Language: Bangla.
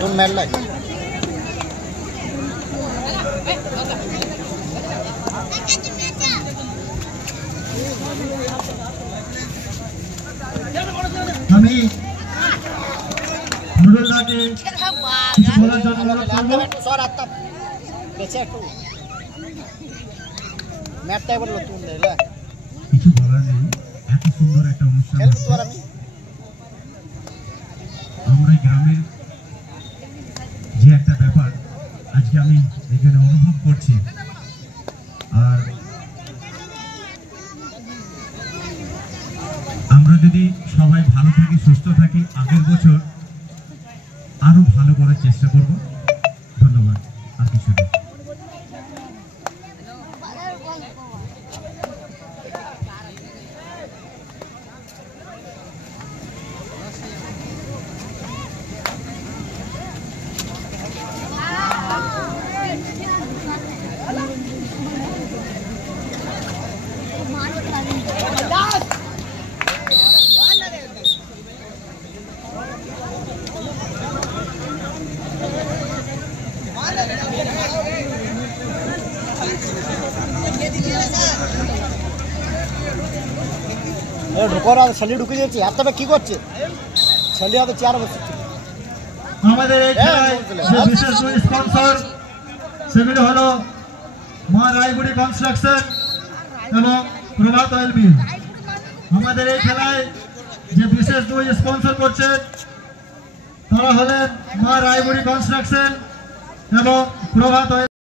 নতুন মেলা আমি নুরুল্লাহকে কিছু বলার জন্য অনুরোধ করব। সর আত্তা বেঁচে একটু ম্যাপটাই বললো তুমি দেখলে কিছু বলার নেই, এত সুন্দর একটা অনুষ্ঠান আমরা গ্রামের যে একটা ব্যাপার আজকে আমি এখানে অনুভব করছি। আর আমরা যদি সবাই ভালো থাকি, সুস্থ থাকি, আগের বছর আরো ভালো করার চেষ্টা করব। ধন্যবাদ। আর কিছু না। ঢুকো না, ছেলে ঢুকে যাচ্ছে। আর তবে কি করছে ছেলে? হয়তো চেয়ার বসছে। আমাদের এই খেলায় যে বিশেষ দুই স্পন্সর, সেগুলো হলো মা রায়গুড়ি কনস্ট্রাকশন এবং প্রভাত অয়েল মিল। আমাদের এই খেলায় যে বিশেষ দুই স্পন্সর করছেন তারা হলেন মা রায়গুড়ি কনস্ট্রাকশন এবং প্রভাত অয়েল।